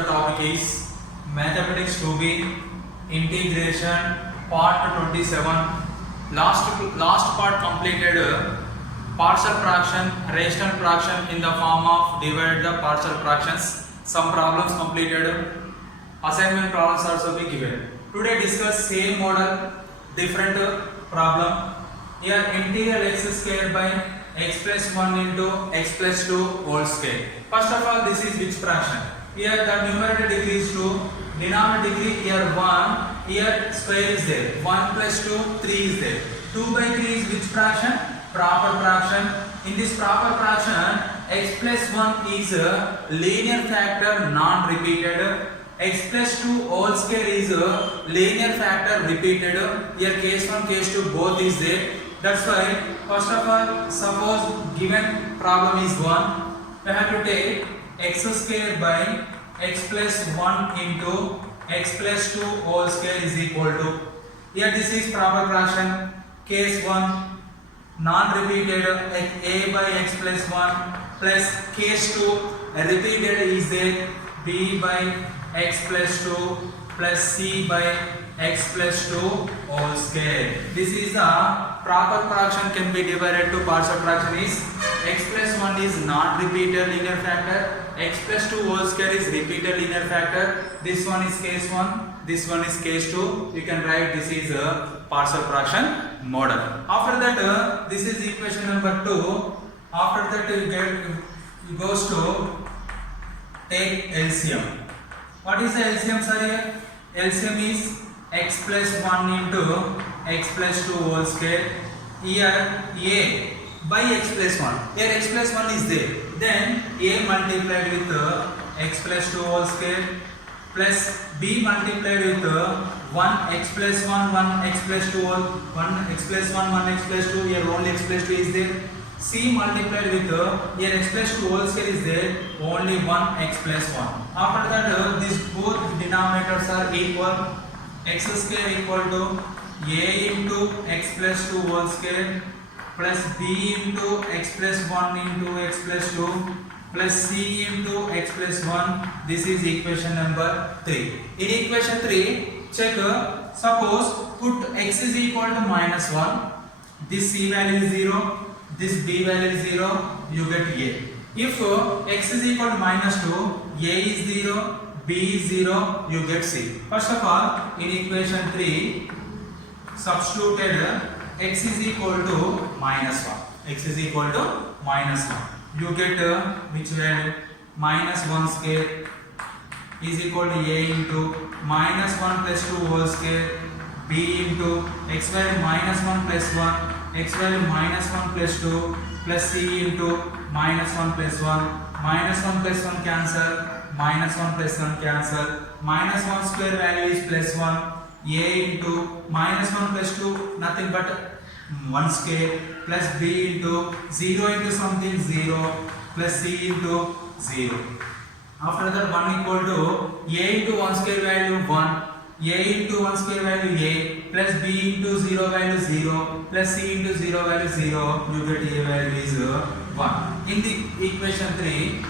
The topic is Mathematics 2B Integration Part 27. Last part completed partial fraction, rational fraction in the form of divide the partial fractions. Some problems completed. Assignment problems also be given. Today discuss same model, different problem. Here integral x square by x plus 1 into x plus 2 whole square. First of all, this is which fraction? Here the numerator degree is 2, denominator degree here 1, here square is there. 1 plus 2, 3 is there. 2 by 3 is which fraction? Proper fraction. In this proper fraction, x plus 1 is a linear factor non-repeated. X plus 2 whole square is a linear factor repeated. Here case 1, case 2 both is there. That's why first of all, suppose given problem is 1, we have to take x square by x plus 1 into x plus 2 whole square is equal to, here this is proper fraction, case 1 non-repeated a by x plus 1 plus case 2 repeated is there b by x plus 2 plus c by x plus 2 whole square. This is the proper fraction can be divided to partial fraction is x plus 1 is not repeated linear factor, x plus 2 whole square is repeated linear factor. This one is case 1, this one is case 2. You can write this is a partial fraction model. After that this is equation number 2. After that you goes to take LCM. What is the LCM, sir? LCM is x plus 1 into x plus 2 whole square. Here a by x plus 1. Here x plus 1 is there. Then a multiplied with x plus 2 whole square plus b multiplied with 1 x plus 1 1 x plus 2 whole 1 x plus 1 1 x plus 2. Here only x plus 2 is there. C multiplied with here x plus 2 whole square is there, only 1 x plus 1. After that these both denominators are equal. X square equal to a into x plus 2 whole square plus b into x plus 1 into x plus 2 plus c into x plus 1. This is equation number 3. In equation 3, check, suppose put x is equal to minus 1, this c value is 0, this b value is 0, you get a. If x is equal to minus 2, a is 0, b is 0, you get c. First of all, in equation 3, substituted x is equal to minus 1. X is equal to minus 1. You get which value? Minus 1 square is equal to a into minus 1 plus 2 whole square, b into x value minus 1 plus 1, x value minus 1 plus 2 plus c into minus 1 plus 1, minus 1 plus 1 cancel, minus 1 plus 1 cancel, minus 1 square value is plus 1, a into minus 1 plus 2 nothing but 1 square plus b into 0 into something 0 plus c into 0. After that 1 equal to a into 1 square value 1, a into 1 square value a plus b into 0 value 0 plus c into 0 value 0, you get a value is 1. In the equation 3,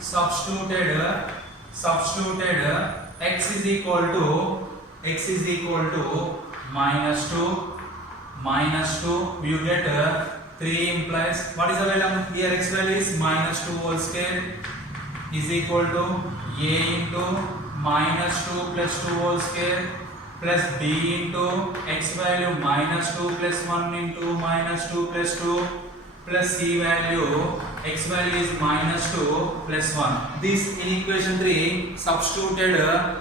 substituted x is equal to minus 2, you get 3 implies, what is the value? Here x value is minus 2 whole square is equal to a into minus 2 plus 2 whole square plus b into x value minus 2 plus 1 into minus 2 plus 2 plus c value x value is minus 2 plus 1. This in equation 3 substituted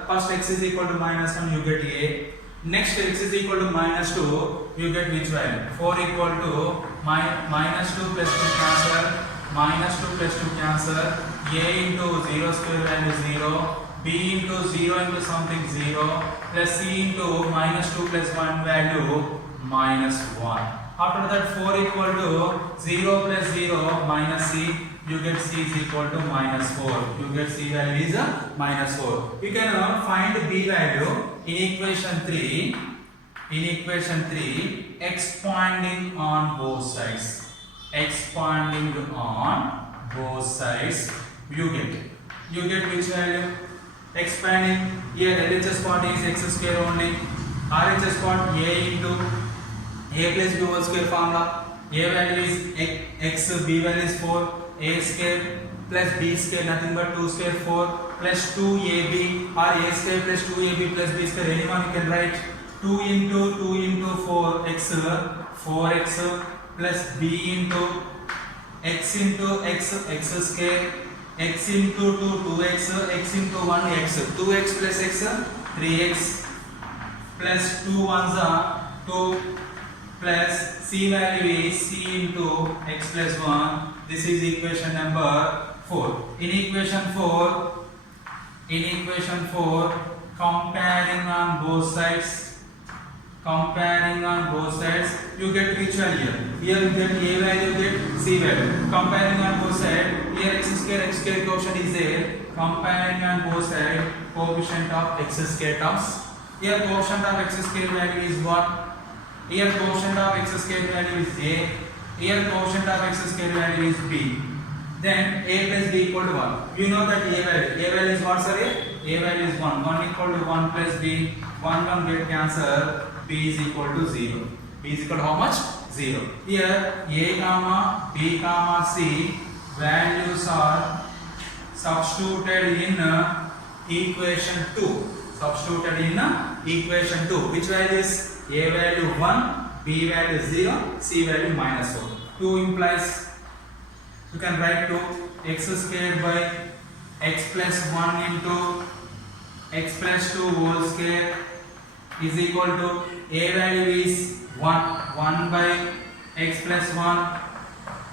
first x is equal to minus 1, you get a. Next x is equal to minus 2, you get which value? 4 equal to minus 2 plus 2 cancel, minus 2 plus 2 cancel, a into 0 square value 0, b into 0 into something 0 plus c into minus 2 plus 1 value minus 1. After that 4 equal to 0 plus 0 minus c, you get c is equal to minus 4. You get c value is minus 4. You can find b value in equation 3. In equation 3, expanding on both sides. Expanding on both sides, you get you get which value? Expanding, here LHS part is x square only, RHS part a into a plus b whole square formula. A value is x, b value is 4, a square plus b square nothing but 2 square 4 plus 2ab, or a square plus 2ab plus b square, anyone you can write. 2 into 4x, 4x plus b into x into x square, x into 2 2x, x into 1 x, 2x plus x 3x plus 2 ones are 2 plus c value is c into x plus 1. This is equation number 4. In equation 4, comparing on both sides, you get which value? Here you get a value, get c value. Comparing on both sides, here x square coefficient is there. Comparing on both sides, coefficient of x square terms. Here coefficient of x square value is what? Here coefficient of x square value is a. Here coefficient of x square value is b. Then a plus b equal to 1. You know that a value is what, sir? A value is 1. 1 equal to 1 plus b. 1 get cancel. B is equal to 0. B is equal to how much? 0. Here a comma b comma c values are substituted in equation 2. Which value is? A value 1, b value 0, c value minus 1. 2 implies, you can write to x square by x plus 1 into x plus 2 whole square is equal to a value is 1 by x plus 1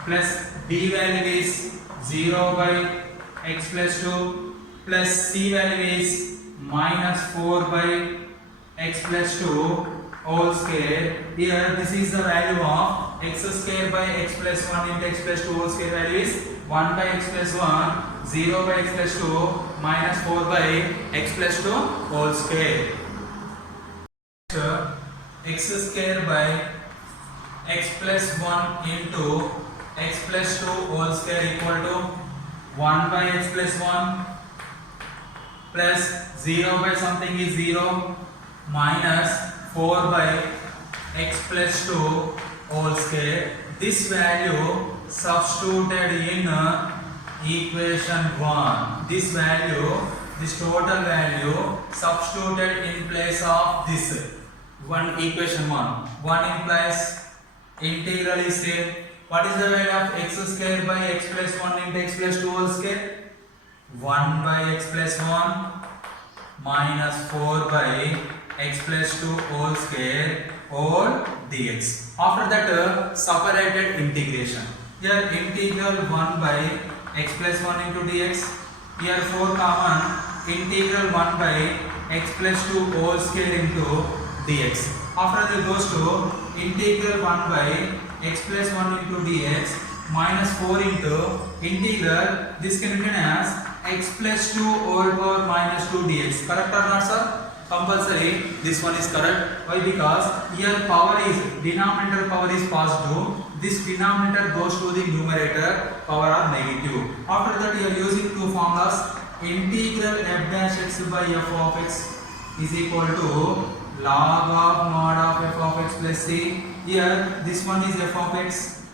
plus b value is 0 by x plus 2 plus c value is minus 4 by x plus 2 whole square. Here this is the value of x square by x plus 1 into x plus 2 whole square value is 1 by x plus 1, 0 by x plus 2 minus 4 by x plus 2 whole square. X square by x plus 1 into x plus 2 whole square equal to 1 by x plus 1 plus 0 by something is 0 minus 4 by x plus 2 whole square. This value substituted in equation 1. This total value substituted in place of this equation 1. 1 implies integral is same. What is the value of x square by x plus 1 into x plus 2 whole square? 1 by x plus 1 minus 4 by x plus 2 whole square whole dx. After that separated integration. Here integral 1 by x plus 1 into dx. Here 4 common, integral 1 by x plus 2 whole square into dx. After that goes to integral 1 by x plus 1 into dx minus 4 into integral, this can be written as x plus 2 whole power minus 2 dx. Correct or not, sir? Compulsory, this one is correct. Why? Because here power is, denominator power is positive. This denominator goes to the numerator, power are negative. After that you are using two formulas. Integral f dash x by f of x is equal to log of mod of f of x plus c. Here this one is f of x.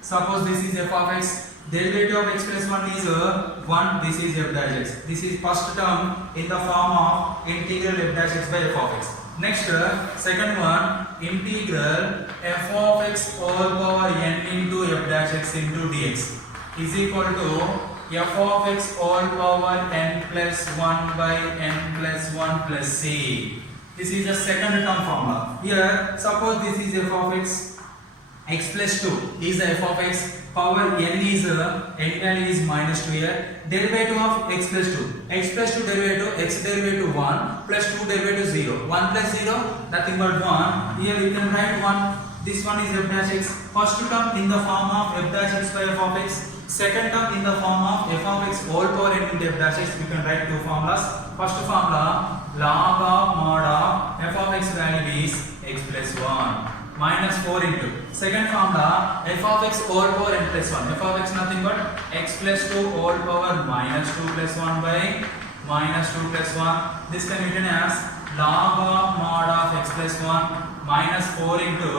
Suppose this is f of x. Derivative of x plus 1 is 1. This is f dash x. This is first term in the form of integral f dash x by f of x. Next, second one, integral f of x whole power n into f dash x into dx is equal to f of x whole power n plus 1 by n plus 1 plus c. This is the second term formula. Here, suppose this is f of x, x plus 2 is the f of x. Power n is n value is minus 2 here. Derivative of x plus 2. X plus 2 derivative, x derivative 1 plus 2 derivative 0. 1 plus 0 nothing but 1. Here you can write 1. This one is f dash x. First term in the form of f dash x by f of x. Second term in the form of f of x whole power n into f dash x. We can write two formulas. First formula, log of mod of f of x value is x plus 1. minus 4 into second formula f of x whole power n plus 1. F of x nothing but x plus 2 whole power minus 2 plus 1 by minus 2 plus 1. This can be written as log of mod of x plus 1 minus 4 into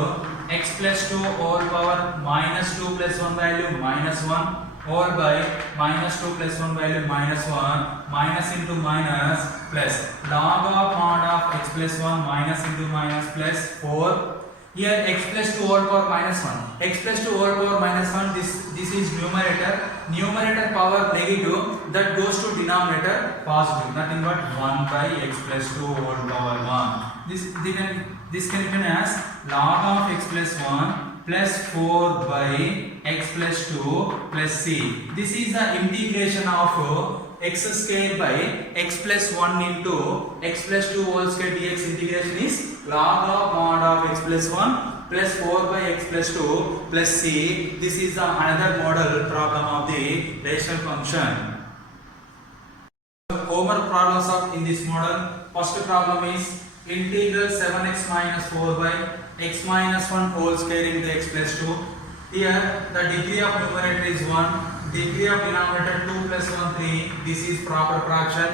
x plus 2 whole power minus 2 plus 1 value minus 1 whole by minus 2 plus 1 value minus 1 minus into minus plus log of mod of x plus 1 minus into minus plus 4. Here x plus 2 whole power minus 1. X plus 2 whole power minus 1. This is numerator. Numerator power negative. That goes to denominator positive. Nothing but 1 by x plus 2 whole power 1. This can be written as log of x plus 1 plus 4 by x plus 2 plus c. This is the integration of x square by x plus 1 into x plus 2 whole square dx. Integration is log of mod of x plus 1 plus 4 by x plus 2 plus c. This is the another model problem of the rational function. Homework problems of in this model. First problem is integral 7x minus 4 by x minus 1 whole square into x plus 2. Here the degree of numerator is 1, degree of denominator 2 plus 1 3. This is proper fraction.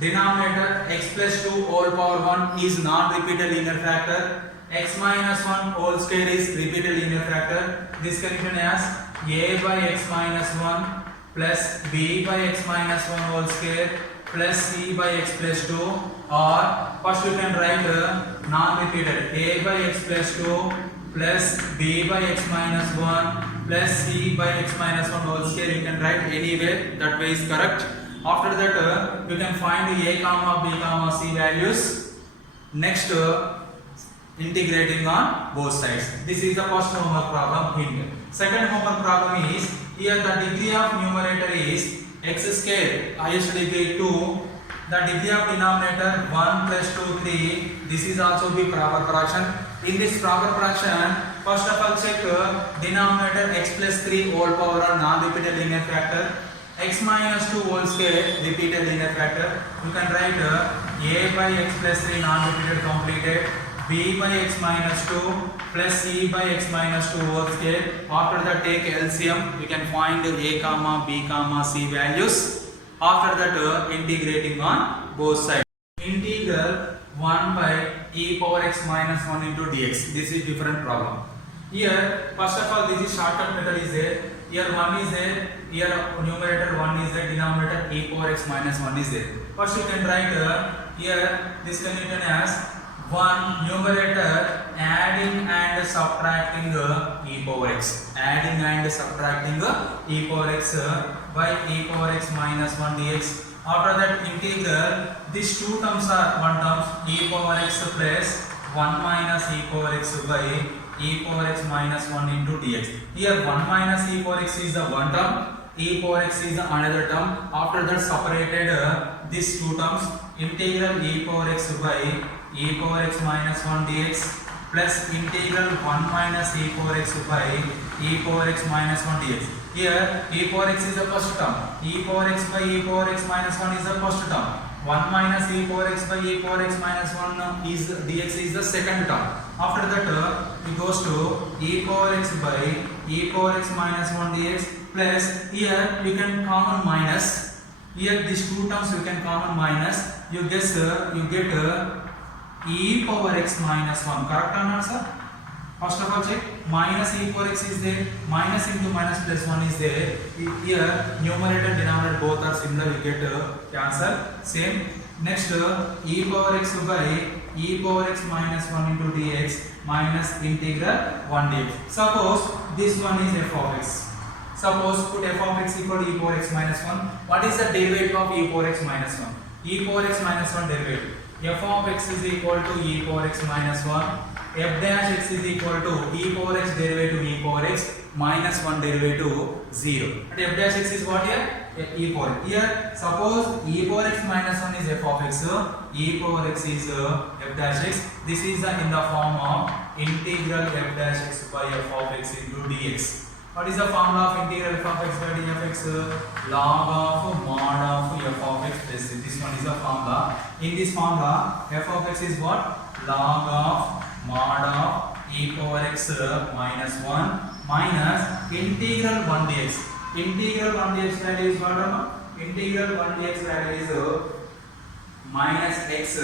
Denominator x plus 2 whole power 1 is non-repeated linear factor. X minus 1 whole square is repeated linear factor. This can be written as a by x minus 1 plus b by x minus 1 whole square plus c by x plus 2, or first you can write non-repeated a by x plus 2 plus b by x minus 1 plus c by x minus 1 whole square. You can write any way, that way is correct. After that you can find a comma b comma c values. Next integrating on both sides. This is the first homework problem hint. Second homework problem is here the degree of numerator is x square, highest degree 2, the degree of denominator 1 plus 2 3. This is also be proper fraction. In this proper fraction, first of all check denominator x plus 3 whole power or non-repeated linear factor, x minus 2 whole square repeated linear factor. You can write a by x plus 3 non-repeated completed, b by x minus 2 plus c by x minus 2 whole square. After that take LCM. You can find a comma b comma c values. After that integrating on both sides. Integral 1 by e power x minus 1 into dx. This is different problem. Here first of all this is shortcut method is there. Here 1 is there. Here numerator 1 is there. Denominator e power x minus 1 is there. First you can write here this can be written as 1 numerator adding and subtracting e power x, adding and subtracting e power x by e power x minus 1 dx. After that integral, these two terms are one term e power x plus 1 minus e power x by e power x minus 1 into dx. Here 1 minus e power x is the one term, e power x is the another term. After that separated these two terms, integral e power x by e power x minus 1 dx plus integral 1 minus e power x by e power x minus 1 dx. Here e power x is the first term, e power x by e power x minus 1 is the first term, 1 minus e power x by e power x minus 1 is dx is the second term. After that it goes to e power x by e power x minus 1 dx plus here you can common minus. Here these two terms you can common minus. You get e power x minus 1. Correct or not, sir? First of all check. Minus e power x is there. Minus into minus plus 1 is there. Here numerator and denominator both are similar. You get cancel. Same. Next e power x by e power x minus 1 into dx minus integral 1 dx. Suppose this one is f of x. Suppose put f of x equal to e power x minus 1. What is the derivative of e power x minus 1? E power x minus 1 derivative. F of x is equal to e power x minus 1. F dash x is equal to e power x derivative e power x minus 1 derivative 0. And f dash x is what here? E power. Here suppose e power x minus 1 is f of x. E power x is f dash x. This is in the form of integral f dash x by f of x into dx. What is the formula of integral f of x by df(x)? Log of mod of f of x plus this one is the formula. In this formula, f of x is what? Log of mod of e power x minus 1 minus integral 1 dx. Integral 1 dx value is what? Integral 1 dx value is minus x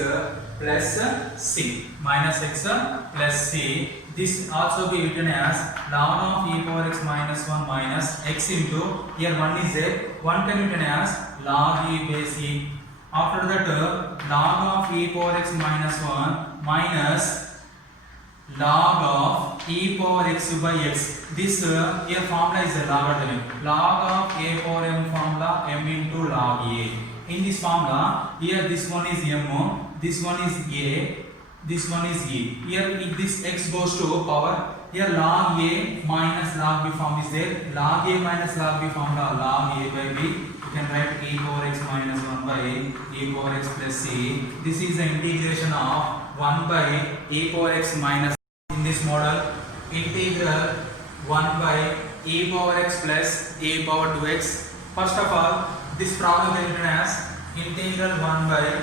plus c. Minus x plus c. This also be written as ln of e power x minus 1 minus x into, here 1 is there, 1 can be written as log e base e. After that log of e power x minus 1 minus log of e power x by x. This here formula is a logarithm. Log of a power m formula m into log a. In this formula, here this one is m, this one is a, this one is e. Here if this x goes to power, here log a minus log b form is there. Log a minus log b formula log a by b. You can write e power x minus 1 by e power x plus c. This is the integration of 1 by e power x minus. In this model, integral 1 by e power x plus e power 2x. First of all, this problem can be written as integral 1 by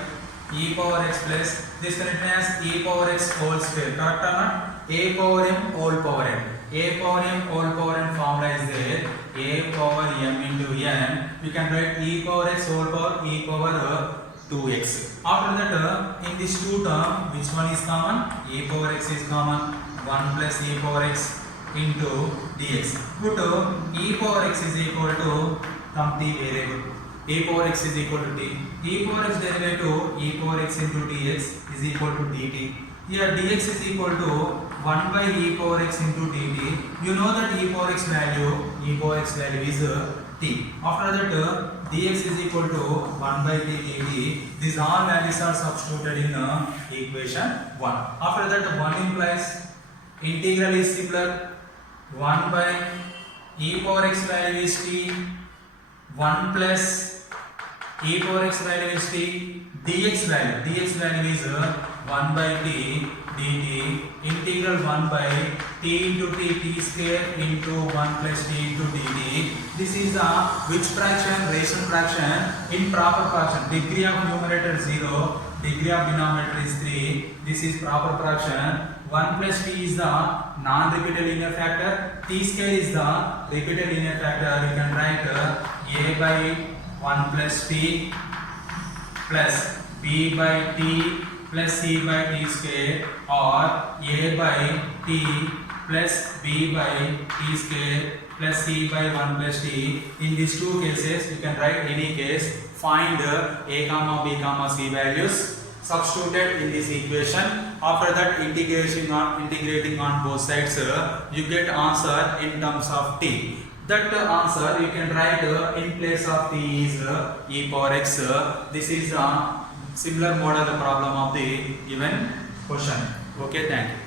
e power x plus, this can be written as e power x whole square. Correct or not? A power m whole power n. A power m whole power n formula is there. A power m into n. We can write e power x whole power e power 2x. After that, in this two term, which one is common? E power x is common. 1 plus e power x into dx. Put e power x is equal to some t variable. E power x is equal to t. E power x derivative e power x into dx is equal to dt. Here dx is equal to 1 by e power x into dt. You know that e power x value is t. After that, dx is equal to 1 by t dt. These all values are substituted in equation 1. After that, 1 implies integral is similar. 1 by e power x value is t. 1 plus e power x value is t. Dx value is 1 by t dt. Integral 1 by t into t square into 1 plus t into dt. This is the which fraction? Rational fraction in proper fraction. Degree of numerator 0, degree of denominator is 3. This is proper fraction. 1 plus t is the non-repeated linear factor. T square is the repeated linear factor. You can write a by 1 plus t plus b by t plus c by t square, or a by t plus b by t square plus c by 1 plus t. In these two cases, you can write any case. Find a comma b comma c values substituted in this equation. After that, integrating on both sides, you get answer in terms of t. That answer you can write in place of t is e power x. This is a similar model problem of the given question. Okay, thank you.